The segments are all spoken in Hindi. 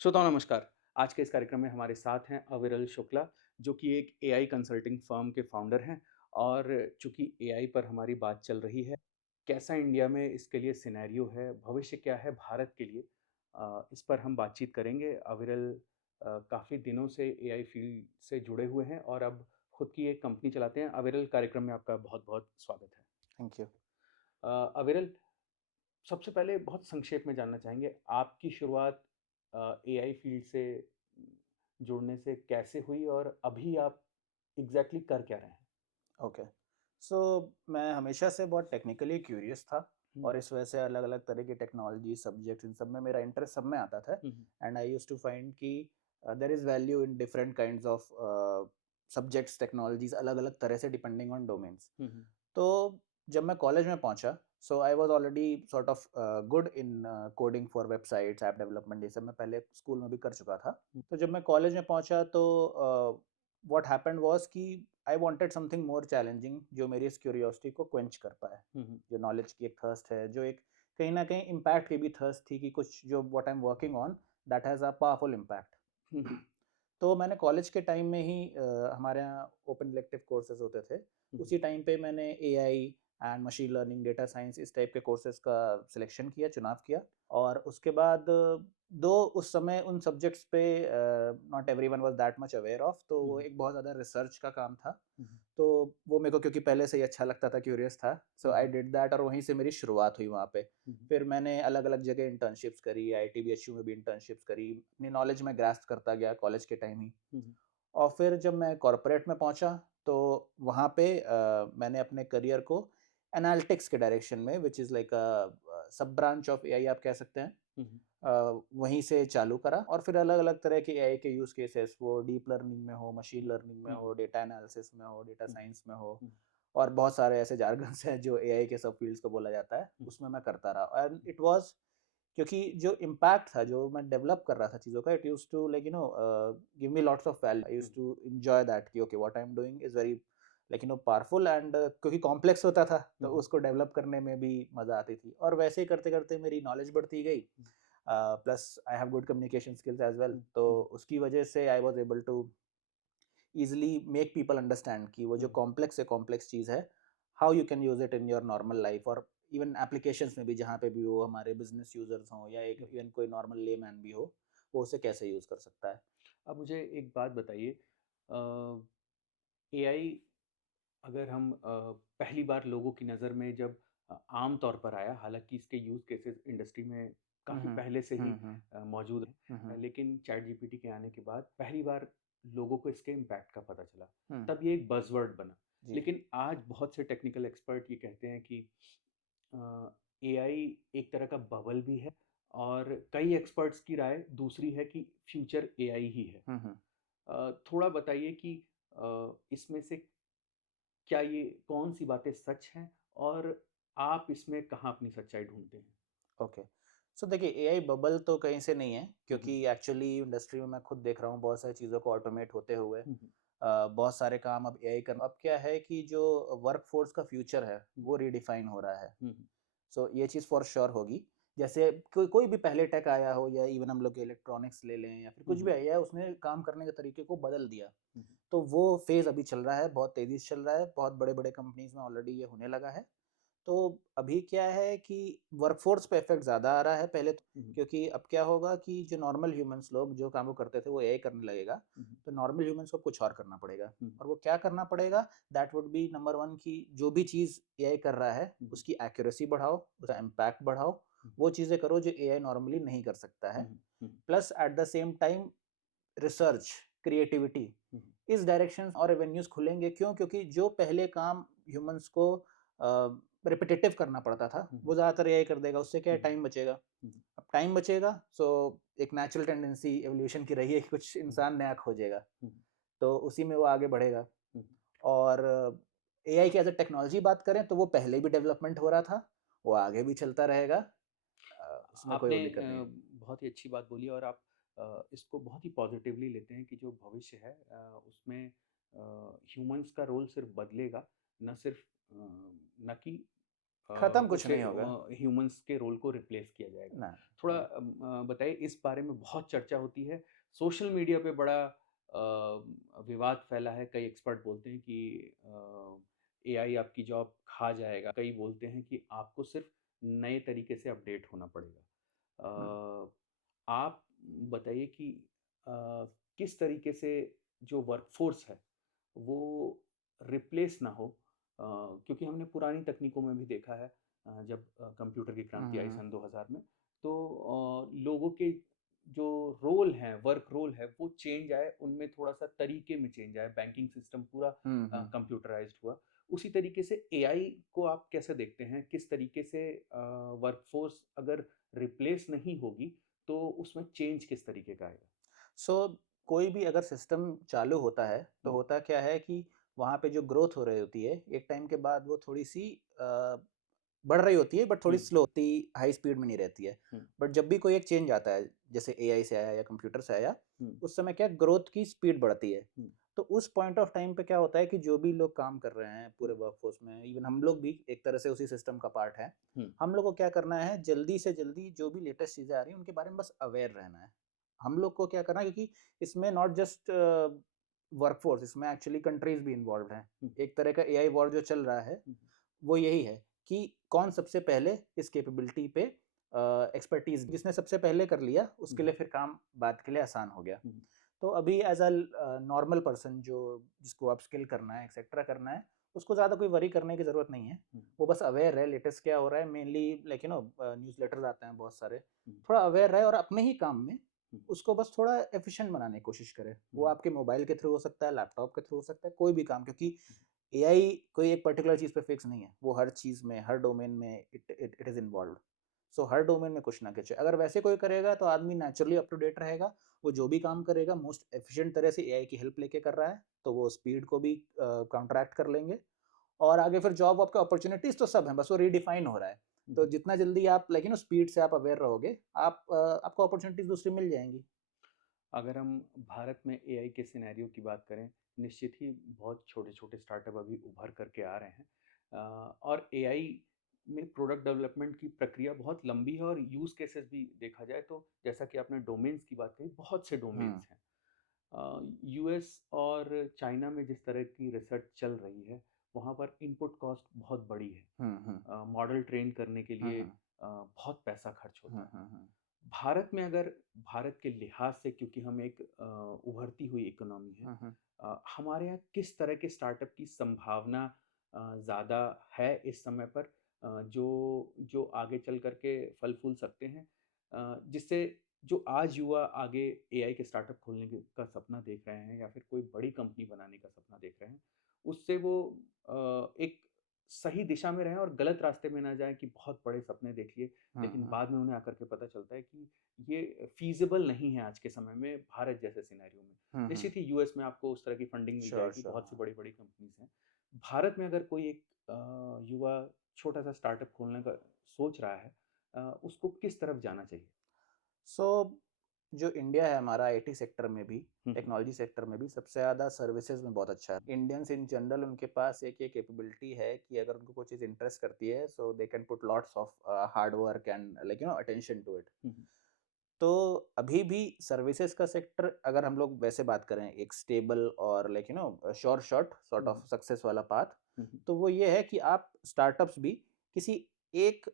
श्रोताओं नमस्कार। आज के इस कार्यक्रम में हमारे साथ हैं अविरल शुक्ला, जो कि एक एआई कंसल्टिंग फर्म के फाउंडर हैं। और चूँकि एआई पर हमारी बात चल रही है, कैसा इंडिया में इसके लिए सिनेरियो है, भविष्य क्या है भारत के लिए, इस पर हम बातचीत करेंगे। अविरल काफ़ी दिनों से एआई फील्ड से जुड़े हुए हैं और अब खुद की एक कंपनी चलाते हैं। अविरल, कार्यक्रम में आपका बहुत-बहुत स्वागत है। Thank you. अविरल, सबसे पहले बहुत संक्षेप में जानना चाहेंगे, आपकी शुरुआत एआई फील्ड से जुड़ने से कैसे हुई और अभी आप एग्ज़ैक्टली कर क्या रहे हैं? ओके। सो मैं हमेशा से बहुत टेक्निकली क्यूरियस था हुँ, और इस वजह से अलग-अलग तरह की टेक्नोलॉजी, सब्जेक्ट्स इन सब में मेरा इंटरेस्ट सब में आता था। Hmm, hmm, and I used to find कि there is value in different kinds of subjects, technologies अलग-अलग तरह से depending on domains. Hmm, hmm, तो जब मैं कॉलेज में पहुंचा, so I was already sort of good in coding for websites, app development, ये सब मैं पहले स्कूल में भी कर चुका था। हुँ, तो जब मैं कॉलेज में पहुंचा तो व्हाट हैपेंड वाज कि I wanted something more challenging जो मेरी इस क्यूरियोसिटी को क्वेंच कर पाए। हुँ, हुँ, जो नॉलेज की एक थर्स्ट है, जो एक कहीं ना कहीं इम्पैक्ट की भी थर्स्ट थी कि कुछ जो what I am working on that has a powerful impact. Hmm, hmm, तो मैंने कॉलेज के टाइम में ही हमारे यहाँ ओपन इलेक्टिव कोर्सेज होते थे। हुँ, उसी टाइम पे मैंने AI and machine learning, data science, इस टाइप के कोर्सेज का सिलेक्शन किया, चुनाव किया। और उसके बाद दो उस समय उन सब्जेक्ट्स पे not everyone was that much aware of, तो हुँ, वो हुँ, एक बहुत ज़्यादा रिसर्च का काम था। हुँ, तो वो मेरे को क्योंकि पहले से ही अच्छा लगता था, क्यूरियस था, सो हुँ, आई हुँ, डिड दैट और वहीं से मेरी शुरुआत हुई वहाँ पे। हुँ, फिर मैंने अलग-अलग जगह इंटर्नशिप्स करी, आईआईटी-बीएचयू में भी इंटर्नशिप्स करी। अपनी नॉलेज में ग्रास्प करता गया कॉलेज के टाइम ही। हुँ, हुँ, और फिर जब मैं कॉर्पोरेट में पहुंचा तो वहाँ पे मैंने अपने करियर को एनालिटिक्स के डायरेक्शन में, विच इज़ लाइक अ सब ब्रांच ऑफ एआई आप कह सकते हैं, हुँ, हुँ, वहीं से चालू करा। और फिर अलग-अलग तरह के एआई के यूज़ केसेस, वो डीप लर्निंग में हो, मशीन लर्निंग में हुँ, हो, हुँ, डेटा एनालिसिस में हो, डेटा हुँ, साइंस में हो, हुँ, और बहुत सारे ऐसे जार्गन्स हैं जो एआई के सब फील्ड्स को बोला जाता है, हुँ, उसमें मैं करता रहा। एंड इट वाज़ क्योंकि जो इम्पैक्ट था, जो मैं डेवलप कर रहा था चीज़ों का, it used to like give me lots of value. I hmm, used to enjoy that कि okay what I am doing is very powerful. And क्योंकि कॉम्प्लेक्स होता था हुँ, तो हुँ, उसको डेवलप करने में भी मज़ा आती थी। और वैसे ही करते-करते मेरी नॉलेज बढ़ती गई। Plus I have good communication skills as well, hmm, तो हुँ, उसकी वजह से I was able to easily make people understand कि वो जो हुँ, कॉम्प्लेक्स चीज़ है, how you can use it in your normal life. और इवन एप्लीकेशंस में भी जहाँ पे भी वो हमारे बिज़नेस यूज़र्स हों या एक हुँ। इवन कोई नॉर्मल लेमैन भी हो, वो उसे कैसे यूज़ कर सकता है। अब मुझे एक बात बताइए, एआई अगर हम पहली बार लोगों की नज़र में जब आम तौर पर आया, हालाँकि इसके यूज़ केसेस इंडस्ट्री में हुँ, काफ़ी हुँ। पहले से ही हुँ, हुँ। मौजूद हैं। हुँ, हुँ। लेकिन चैटजीपीटी के आने के बाद पहली बार लोगों को इसके इम्पैक्ट का पता चला। हुँ। तब ये एक बज़वर्ड बना। जी। लेकिन आज बहुत से टेक्निकल एक्सपर्ट ये कहते हैं कि अ, एआई एक तरह का बबल भी है, और कई एक्सपर्ट्स की राय दूसरी है कि फ्यूचर एआई ही है। हुँ, हुँ। थोड़ा बताइए कि इसमें से क्या ये कौन-सी बातें सच हैं और आप इसमें कहाँ अपनी सच्चाई ढूँढते हैं? ओके। सो देखिए, एआई बबल तो कहीं से नहीं है, हुँ, हुँ। क्योंकि एक्चुअली इंडस्ट्री में मैं खुद देख रहा हूँ बहुत सारी चीज़ों को ऑटोमेट होते हुए। हुँ, हुँ। बहुत सारे काम अब एआई कर, अब क्या है कि जो वर्कफ़ोर्स का फ्यूचर है, हुँ, वो रिडिफाइन हो रहा है। हुँ, हुँ, सो ये चीज़ फॉर श्योर होगी। जैसे कोई कोई भी पहले टेक आया हो, या इवन हम लोग इलेक्ट्रॉनिक्स ले लें या फिर हुँ, कुछ भी हुँ, आया है, उसने काम करने के तरीके को बदल दिया। हुँ, तो वो फ़ेज़ अभी चल रहा है, बहुत तेज़ी से चल रहा है, बहुत बड़े-बड़े कंपनीज़ में ऑलरेडी ये होने लगा है। तो अभी क्या है कि वर्कफ़ोर्स पे इफ़ेक्ट ज़्यादा आ रहा है पहले तो, हुँ, हुँ, क्योंकि अब क्या होगा कि जो नॉर्मल ह्यूमन्स लोग जो काम वो करते थे, वो एआई करने लगेगा। हुँ, हुँ, तो नॉर्मल ह्यूमन्स को कुछ और करना पड़ेगा। हुँ, और वो क्या करना पड़ेगा? दैट वुड बी नंबर 1 कि जो भी चीज़ एआई कर रहा है, हुँ, उसकी एक्यूरेसी बढ़ाओ, उसका इम्पैक्ट बढ़ाओ। हुँ, वो चीज़ें करो जो एआई नॉर्मली नहीं कर सकता हुँ, है। Hmm, hmm, plus at the same time research, creativity, hmm, इस डायरेक्शन और एवेन्यूज़ खुलेंगे। क्यों? क्योंकि जो पहले काम ह्यूमन्स को रिपिटिटिव करना पड़ता था, हुँ, वो ज़्यादातर एआई कर देगा। उससे क्या है, हुँ, टाइम बचेगा। हुँ, अब टाइम बचेगा, सो एक नेचुरल टेंडेंसी एवोल्यूशन की रही है कि कुछ हुँ, इंसान नया खोजेगा, हुँ, तो उसी में वो आगे बढ़ेगा। हुँ। और एआई की एज़ अ टेक्नोलॉजी बात करें तो वो पहले भी डेवलपमेंट हो रहा था, वो आगे भी चलता रहेगा। उसमें कोई वो आपने दिक्कत नहीं है। बहुत ही अच्छी बात बोली, और आप इसको बहुत ही पॉजिटिवली लेते हैं कि जो भविष्य है उसमें ह्यूमंस का रोल सिर्फ बदलेगा, न सिर्फ न कि खत्म कुछ उससे नहीं होगा ह्यूमंस के रोल को रिप्लेस किया जाएगा। ना। थोड़ा बताइए इस बारे में बहुत चर्चा होती है। सोशल मीडिया पे बड़ा विवाद फैला है। कई एक्सपर्ट बोलते हैं कि एआई आपकी जॉब खा जाएगा। कई बोलते हैं कि आपको सिर्फ़ नए तरीके से अपडेट होना पड़ेगा। हम्म, अ, आप बताइए कि अ, किस तरीके से जो वर्कफ़ोर्स है, वो रिप्लेस ना हो क्योंकि हमने पुरानी तकनीकों में भी देखा है जब कंप्यूटर की क्रांति आई हम्म, सन 2000 में, तो लोगों के जो रोल हैं, वर्क रोल है, वो चेंज आए, उनमें थोड़ा-सा तरीके में चेंज आए, बैंकिंग सिस्टम पूरा कंप्यूटराइज़्ड हुआ। उसी तरीके से एआई को आप कैसे देखते हैं? किस तरीके से वर्कफ़ोर्स अगर रिप्लेस नहीं होगी, तो उसमें चेंज किस तरीके का आएगा? सो कोई भी अगर सिस्टम चालू होता है तो हुँ, होता क्या है कि वहाँ पे जो ग्रोथ हो रही होती है एक टाइम के बाद वो थोड़ी सी बढ़ रही होती है बट थोड़ी हुँ, स्लो होती, हाई स्पीड में नहीं रहती है। हुँ, बट जब भी कोई एक चेंज आता है जैसे एआई से आया या कंप्यूटर से आया, हुँ, उस समय क्या ग्रोथ की स्पीड बढ़ती है। हुँ, तो उस पॉइंट ऑफ टाइम पे क्या होता है कि जो भी लोग काम कर रहे हैं पूरे हुँ, वर्कफोर्स में, इवन हम लोग भी एक तरह से उसी सिस्टम का पार्ट है। हुँ, हम लोग को क्या करना है, जल्दी से जल्दी जो भी लेटेस्ट चीज़ें आ रही हैं उनके बारे में बस अवेयर रहना है। हम लोग को क्या करना है, क्योंकि इसमें नॉट जस्ट वर्कफोर्स, इसमें एक्चुअली कंट्रीज भी इन्वॉल्व हैं। हुँ, एक तरह का एआई वॉर जो चल रहा है हुँ, वो यही है कि कौन सबसे पहले इस कैपेबिलिटी पे एक्सपर्टीज, जिसने सबसे पहले कर लिया हुँ, उसके लिए फिर काम बाद के लिए आसान हो गया। हुँ, तो अभी एज अ नॉर्मल पर्सन जो जिसको अपस्किल करना है, एक्सेट्रा करना है, उसको ज़्यादा कोई वरी करने की ज़रूरत नहीं है। हुँ, वो बस अवेयर है लेटेस्ट क्या हो रहा है, मेनली लाइक न्यूज़ लेटर्स आते हैं बहुत सारे, हुँ, थोड़ा अवेयर रहे और अपने ही काम में हुँ, उसको बस थोड़ा एफिशिएंट बनाने की कोशिश करे। वो हुँ, आपके मोबाइल के थ्रू हो सकता है, लैपटॉप के थ्रू हो सकता है, कोई भी काम, क्योंकि एआई कोई एक पर्टिकुलर चीज़ पे फिक्स नहीं है, वो हर चीज़ में, हर डोमेन में it is involved. So her domain में कुछ ना कुछ है। अगर वैसे कोई करेगा तो आदमी नेचुरली अप टू डेट रहेगा। वो जो भी काम करेगा मोस्ट एफिशिएंट तरह से एआई की हेल्प लेके कर रहा है, तो वो स्पीड को भी काउंटरैक्ट कर लेंगे। और आगे फिर जॉब आपका अपॉर्चुनिटीज़ तो सब हैं, बस वो रिडिफाइन हो रहा है। तो हुँ। जितना जल्दी आप स्पीड से आप अवेयर रहोगे, आपको अपॉर्चुनिटीज़ दूसरी मिल जाएँगी। अगर हम भारत में एआई के सिनेरियो की बात करें, निश्चित ही बहुत छोटे-छोटे स्टार्टअप अभी उभर कर के आ रहे हैं। और एआई में प्रोडक्ट डेवलपमेंट की प्रक्रिया बहुत लंबी है और यूज़ केसेस भी देखा जाए तो जैसा कि आपने डोमेन्स की बात कही, बहुत से हुँ, डोमेन्स हैं। यूएस और चाइना में जिस तरह की रिसर्च चल रही है, वहाँ पर इनपुट कॉस्ट बहुत बड़ी है। हुँ, हुँ, मॉडल ट्रेन करने के हुँ, लिए हुँ, बहुत पैसा खर्च होता हुँ, है। हुँ, हुँ, भारत में अगर भारत के लिहाज से क्योंकि हम एक उभरती हुई इकोनॉमी है, हुँ, हुँ। हमारे यहाँ किस तरह के स्टार्टअप की संभावना ज़्यादा है इस समय पर जो जो आगे चल कर के फल फूल सकते हैं जिससे जो आज युवा आगे एआई के स्टार्टअप खोलने का सपना देख रहे हैं या फिर कोई बड़ी कंपनी बनाने का सपना देख रहे हैं उससे वो एक सही दिशा में रहें और गलत रास्ते में ना जाएं कि बहुत बड़े सपने देख लिए हुँ, लेकिन हुँ। बाद में उन्हें आकर के पता चलता है कि ये फ़ीज़िबल नहीं है आज के समय में भारत जैसे सिनेरियो में। हुँ, हुँ। निश्चित ही यूएस में आपको उस तरह की फंडिंग मिल श्योर, जाएगी, श्योर, बहुत सी हाँ। बड़ी-बड़ी कंपनीज़ हैं। भारत में अगर कोई एक युवा छोटा-सा स्टार्टअप खोलने का सोच रहा है उसको किस तरफ जाना चाहिए? सो जो इंडिया है हमारा आईटी सेक्टर में भी, हुँ, हुँ। टेक्नोलॉजी सेक्टर में भी सबसे ज़्यादा सर्विसेज में बहुत अच्छा है। इंडियंस इन जनरल उनके पास एक ये कैपेबिलिटी है कि अगर उनको कोई चीज़ इंटरेस्ट करती है so they can put lots of hard work and attention to it. Hmm, hmm. तो अभी भी सर्विसेज का सेक्टर, अगर हम लोग वैसे बात करें एक स्टेबल और sure shot sort hmm, of hmm. Success वाला पाथ, हुँ, हुँ। तो वो ये है कि आप स्टार्टअप्स भी किसी एक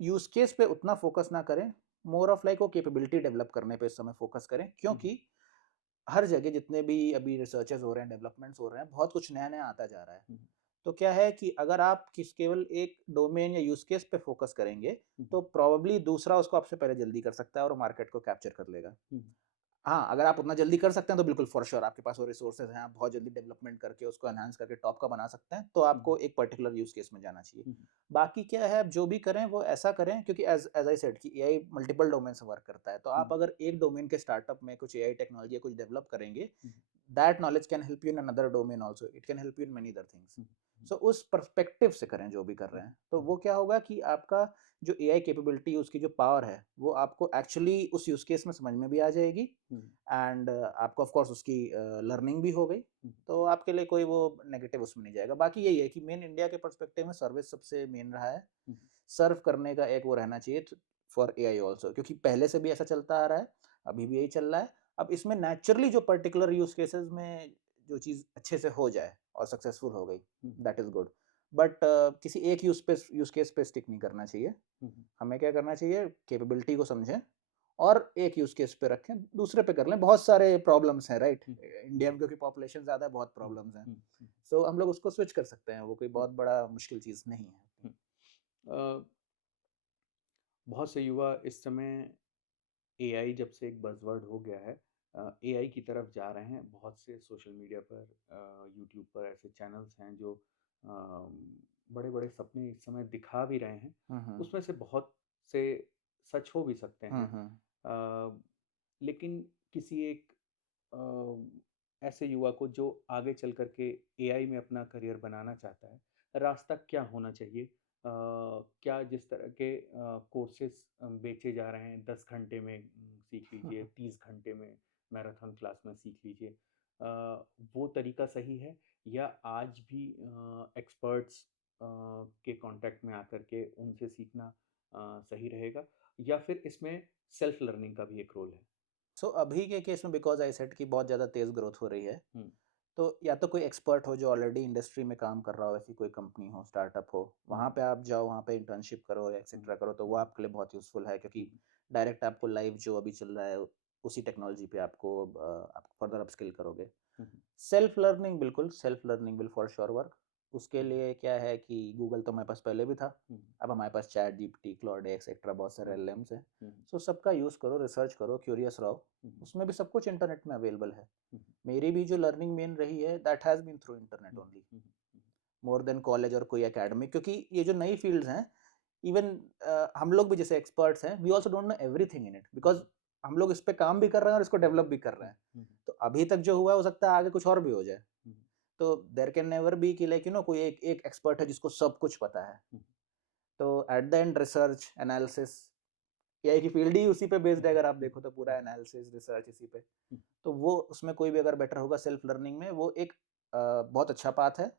यूज़ केस पे उतना फोकस ना करें, मोर ऑफ लाइक वो कैपेबिलिटी डेवलप करने पे इस समय फोकस करें, हुँ, हुँ। क्योंकि हर जगह जितने भी अभी रिसर्चेज़ हो रहे हैं, डेवलपमेंट्स हो रहे हैं, बहुत कुछ नया-नया आता जा रहा है। Hmm, hmm. तो क्या है कि अगर आप केवल एक डोमेन या यूज़ केस पे फोकस करेंगे, हुँ, हुँ। तो प्रोबेबली दूसरा उसको आपसे पहले जल्दी कर सकता है और मार्केट को कैप्चर कर लेगा। हुँ, हुँ। हाँ, अगर आप उतना जल्दी कर सकते हैं तो बिल्कुल फ़ॉर श्योर आपके पास वो रिसोर्सेज़ हैं, आप बहुत जल्दी डेवलपमेंट करके उसको एनहांस करके टॉप का बना सकते हैं, तो हुँ, आपको हुँ। एक पर्टिकुलर यूज़ केस में जाना चाहिए। हुँ, हुँ। बाकी क्या है, आप जो भी करें वो ऐसा करें, क्योंकि एज़ एज़ आई सेड कि एआई मल्टीपल डोमेन से वर्क करता है, तो हुँ, आप हुँ। अगर एक डोमेन के स्टार्टअप में कुछ एआई टेक्नोलॉजी या कुछ डेवलप करेंगे, hmm, that knowledge can help you in another domain also, it can help you in many other things. Hmm, so उस पर्सपेक्टिव से करें जो भी कर हुँ, रहे हैं, तो हुँ, वो क्या होगा कि आपका जो एआई कैपेबिलिटी, उसकी जो पावर है, वो आपको एक्चुअली उस यूज़ केस में समझ में भी आ जाएगी, हुँ, एंड आपको ऑफ कोर्स उसकी लर्निंग भी हो गई, हुँ, तो आपके लिए कोई वो नेगेटिव उसमें नहीं जाएगा। बाकी यही है कि मेन इंडिया के पर्सपेक्टिव में सर्विस सबसे मेन रहा है। हुँ, सर्व करने का एक वो रहना चाहिए फॉर एआई ऑल्सो, क्योंकि पहले से भी ऐसा चलता आ रहा है, अभी भी यही चल रहा है। अब इसमें नेचुरली जो पर्टिकुलर यूज़ केसेस में जो चीज़ अच्छे से हो जाए और सक्सेसफुल हो गई, हुँ, दैट इज़ गुड। बट किसी एक यूज़ केस पे स्टिक नहीं करना चाहिए। हुँ, हमें क्या करना चाहिए, कैपेबिलिटी को समझें और एक यूज़ केस पे रखें, दूसरे पे कर लें। बहुत सारे प्रॉब्लम्स हैं, राइट? हुँ, इंडिया में क्योंकि पॉपुलेशन ज़्यादा है, बहुत हुँ, प्रॉब्लम्स हैं। हुँ, हुँ, सो हम लोग उसको स्विच कर सकते हैं, वो कोई हुँ, बहुत बड़ा मुश्किल चीज़ नहीं है। हुँ। अ, बहुत से युवा इस समय एआई जब से एक बज़वर्ड हो गया है एआई की तरफ जा रहे हैं। बहुत से सोशल मीडिया पर यूट्यूब पर ऐसे चैनल्स हैं जो बड़े-बड़े सपने इस समय दिखा भी रहे हैं। हुँ, हुँ। उसमें से बहुत से सच हो भी सकते हुँ, हैं। हुँ। अ, लेकिन किसी एक ऐसे युवा को जो आगे चल कर के एआई में अपना करियर बनाना चाहता है, रास्ता क्या होना चाहिए? क्या जिस तरह के कोर्सेज़ बेचे जा रहे हैं 10 घंटे में सीख लीजिए, 30 घंटे में मैराथन क्लास में सीख लीजिए। वो तरीका सही है या आज भी एक्सपर्ट्स के कॉन्टैक्ट में आकर के उनसे सीखना सही रहेगा? या फिर इसमें सेल्फ लर्निंग का भी एक रोल है? सो अभी के केस में बिकॉज़ आई सेड कि बहुत ज़्यादा तेज़ ग्रोथ हो रही है, हुँ, तो या तो कोई एक्सपर्ट हो जो ऑलरेडी इंडस्ट्री में काम कर रहा हो, ऐसी कोई कंपनी हो, स्टार्टअप हो, हुँ, वहाँ पे आप जाओ, वहाँ पे इंटर्नशिप करो या हुँ, एक्सेट्रा करो, तो वो हुँ, आपके लिए बहुत यूज़फुल है, हुँ, क्योंकि डायरेक्ट आपको लाइव जो अभी चल रहा है, उसी टेक्नोलॉजी पे आप फर्दर अपस्किल करोगे। हुँ, सेल्फ लर्निंग, बिल्कुल, self learning will for sure work. उसके हुँ, लिए क्या है कि गूगल तो हमारे पास पहले भी था, हुँ, अब हमारे पास चैट जीपीटी, क्लॉड एक्सेट्रा बहुत सारे हुँ, एलएम्स हैं। हुँ, सो सबका यूज़ करो, रिसर्च करो, क्यूरियस रहो, हुँ, उसमें भी सब कुछ इंटरनेट में अवेलेबल है। हुँ, मेरी भी जो लर्निंग मेन रही है, that has been through internet hmm, only, hmm, more than college और कोई एकेडमिक, क्योंकि ये जो नई फील्ड्स हैं, इवन हम लोग भी जैसे एक्सपर्ट्स हैं, we also don't know everything in it, hmm, because हम लोग इस पे काम भी कर रहे हैं और इसको हुँ, डेवलप भी कर रहे हुँ, हैं। हुँ, तो अभी तक जो हुआ है, हो सकता है आगे कुछ और भी हो जाए। हुँ, तो देयर कैन नेवर बी कि लाइक कोई एक एक एक्सपर्ट है जिसको सब कुछ पता है। हुँ, तो at the end research, analysis, AI की फील्ड ही उसी पे बेस्ड हुँ, है, अगर आप हुँ, देखो तो पूरा हुँ, एनालिसिस, रिसर्च इसी पे। हुँ, तो वो उसमें कोई भी अगर बेटर होगा सेल्फ लर्निंग में, वो एक बहुत अच्छा पाथ है।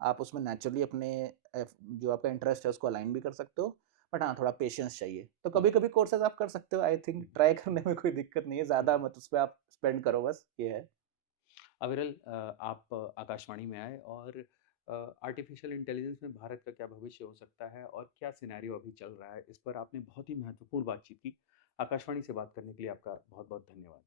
आप उसमें नेचुरली अपने जो आपका इंटरेस्ट है उसको अलाइन भी कर सकते हो। बट हाँ, थोड़ा पेशेंस चाहिए। तो हुँ, कभी-कभी कोर्सेज़ आप कर सकते हो, आई थिंक हुँ, ट्राई करने में कोई दिक्कत नहीं है, हुँ। ज़्यादा मत उस पे आप स्पेंड करो, बस ये है। अविरल आप आकाशवाणी में आए और आर्टिफिशियल इंटेलिजेंस में भारत का क्या भविष्य हो सकता है और क्या सिनेरियो अभी चल रहा है, इस पर आपने बहुत ही महत्वपूर्ण बातचीत की। आकाशवाणी से बात करने के लिए आपका बहुत-बहुत धन्यवाद।